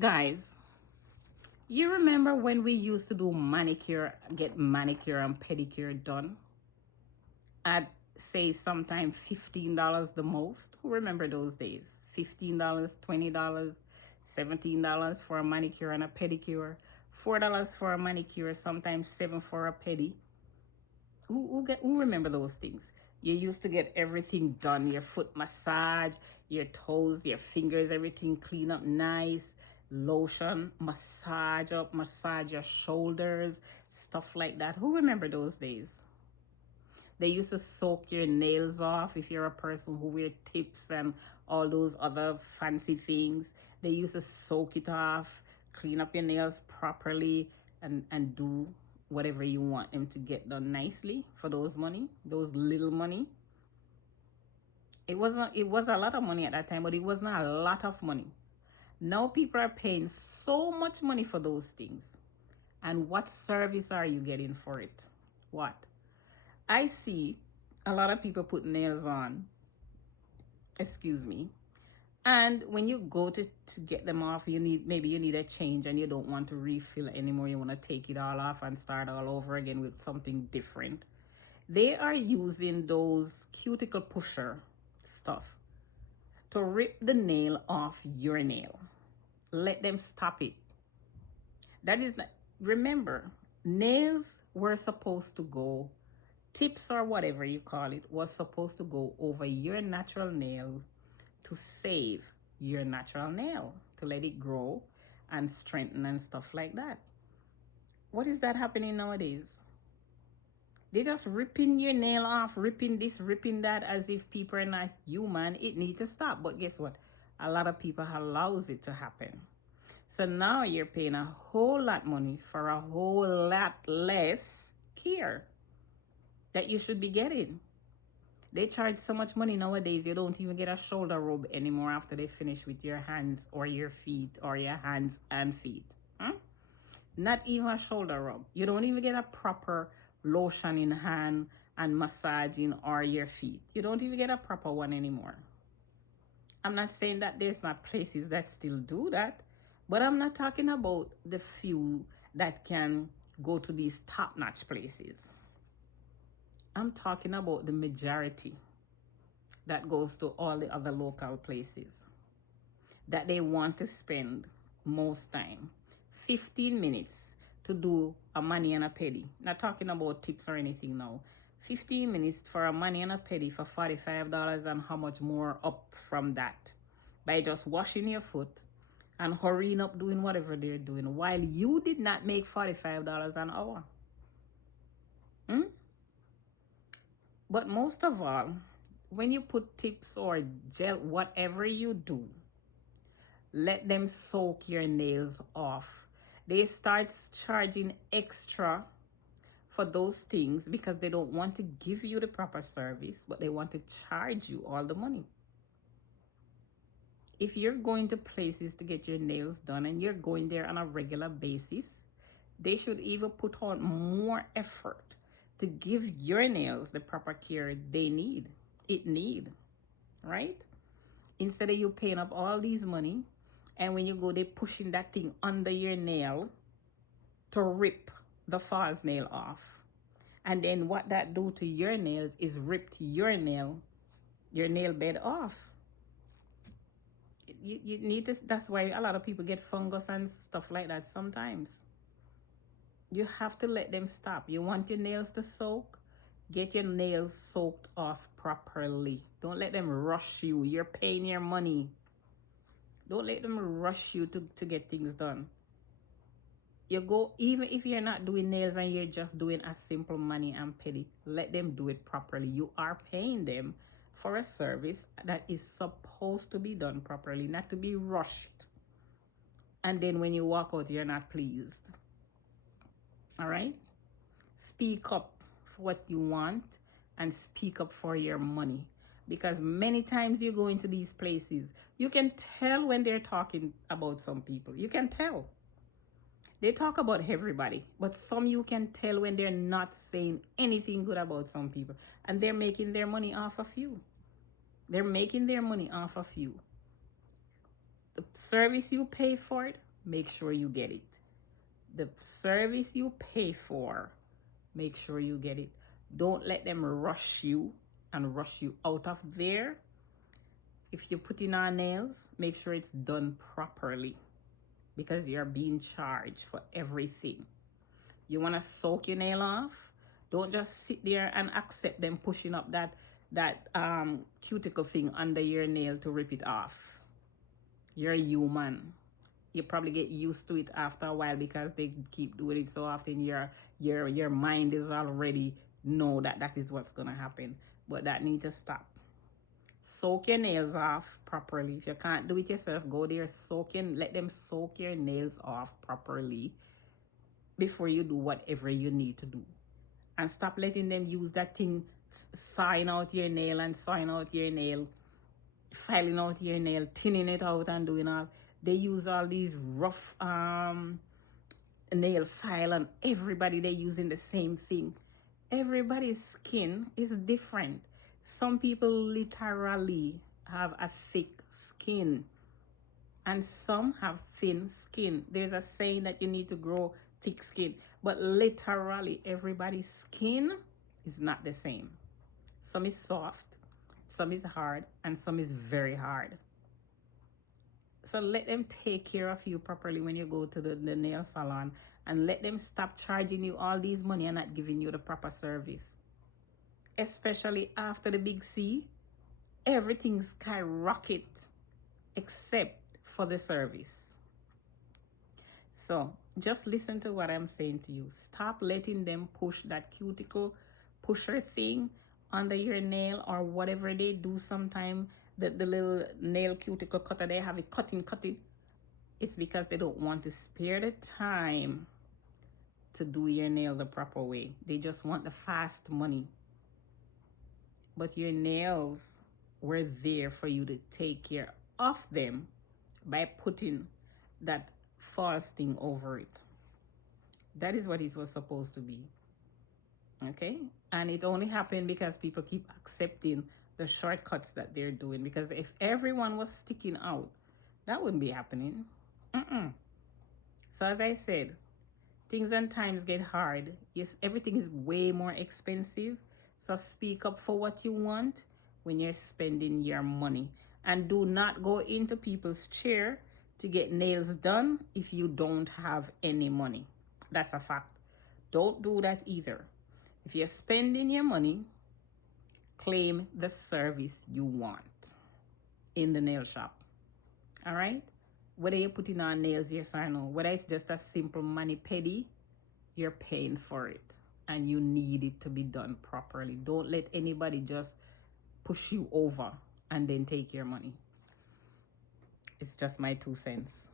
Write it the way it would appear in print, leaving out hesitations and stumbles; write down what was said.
Guys, you remember when we used to do manicure, get manicure and pedicure done at, say, sometimes $15 the most? Who remember those days? $15, $20, $17 for a manicure and a pedicure, $4 for a manicure, sometimes 7 for a pedi. Who remember those things? You used to get everything done, your foot massage, your toes, your fingers, everything clean up nice, lotion, massage up, massage your shoulders, stuff like that. Who remember those days? They used to soak your nails off if you're a person who wear tips and all those other fancy things. They used to soak it off, clean up your nails properly, and do whatever you want them to get done nicely for those money, those little money. It was a lot of money at that time, but it was not a lot of money. Now people are paying so much money for those things. And what service are you getting for it? What? I see a lot of people put nails on, excuse me, and when you go to get them off, maybe you need a change and you don't want to refill anymore. You want to take it all off and start all over again with something different. They are using those cuticle pusher stuff to rip the nail off your nail. Let them stop it. That is not, remember, nails were supposed to go, tips or whatever you call it, was supposed to go over your natural nail to save your natural nail, to let it grow and strengthen and stuff like that. What is that happening nowadays? They just ripping your nail off, ripping this, ripping that, as if people are not human. It needs to stop. But guess what? A lot of people allows it to happen. So now you're paying a whole lot money for a whole lot less care that you should be getting. They charge so much money nowadays, you don't even get a shoulder rub anymore after they finish with your hands or your feet or your hands and feet. Not even a shoulder rub. You don't even get a proper lotion in hand and massaging or your feet. You don't even get a proper one anymore. I'm not saying that there's not places that still do that, but I'm not talking about the few that can go to these top-notch places. I'm talking about the majority that goes to all the other local places that they want to spend most time 15 minutes to do a mani and a pedi. Not talking about tips or anything now. 15 minutes for a mani and a pedi for $45, and how much more up from that by just washing your foot and hurrying up doing whatever they're doing while you did not make $45 an hour. But most of all, when you put tips or gel, whatever you do, let them soak your nails off. They start charging extra for those things because they don't want to give you the proper service, but they want to charge you all the money. If you're going to places to get your nails done and you're going there on a regular basis, they should even put on more effort to give your nails the proper care they need. Right? Instead of you paying up all these money, and when you go, they pushing that thing under your nail to rip the false nail off. And then what that do to your nails is ripped your nail bed off. You need to, that's why a lot of people get fungus and stuff like that sometimes. You have to let them stop. You want your nails to soak? Get your nails soaked off properly. Don't let them rush you. You're paying your money. Don't let them rush you to get things done. You go, even if you're not doing nails and you're just doing a simple mani and pedi, let them do it properly. You are paying them for a service that is supposed to be done properly, not to be rushed. And then when you walk out, you're not pleased. All right? Speak up for what you want and speak up for your money. Because many times you go into these places, you can tell when they're talking about some people. You can tell. They talk about everybody, but some you can tell when they're not saying anything good about some people. And they're making their money off of you. They're making their money off of you. The service you pay for it, make sure you get it. The service you pay for, make sure you get it. Don't let them rush you and rush you out of there. If you put in our nails, make sure it's done properly, because you're being charged for everything. You want to soak your nail off? Don't just sit there and accept them pushing up that cuticle thing under your nail to rip it off. You're human. You probably get used to it after a while because they keep doing it so often. Your mind is already know that is what's gonna happen, but that needs to stop. Soak your nails off properly. If you can't do it yourself, go there, let them soak your nails off properly before you do whatever you need to do. And stop letting them use that thing, sawing out your nail and sawing out your nail, filing out your nail, thinning it out and doing all. They use all these rough nail file, and everybody they're using the same thing. Everybody's skin is different. Some people literally have a thick skin, and some have thin skin. There's a saying that you need to grow thick skin, but literally everybody's skin is not the same. Some is soft, some is hard, and some is very hard. So let them take care of you properly when you go to the nail salon, and let them stop charging you all these money and not giving you the proper service. Especially after the big C, everything skyrocket except for the service. So just listen to what I'm saying to you. Stop letting them push that cuticle pusher thing under your nail, or whatever they do sometime. The little nail cuticle cutter, they have it cutting. It's because they don't want to spare the time to do your nail the proper way. They just want the fast money. But your nails were there for you to take care of them by putting that false thing over it. That is what it was supposed to be. Okay? And it only happened because people keep accepting the shortcuts that they're doing. Because if everyone was sticking out, that wouldn't be happening. So as I said, things and times get hard. Yes, everything is way more expensive. So speak up for what you want when you're spending your money. And do not go into people's chair to get nails done if you don't have any money. That's a fact. Don't do that either. If you're spending your money, claim the service you want in the nail shop. All right? Whether you're putting on nails, yes or no, whether it's just a simple mani-pedi, you're paying for it. And you need it to be done properly. Don't let anybody just push you over and then take your money. It's just my 2 cents.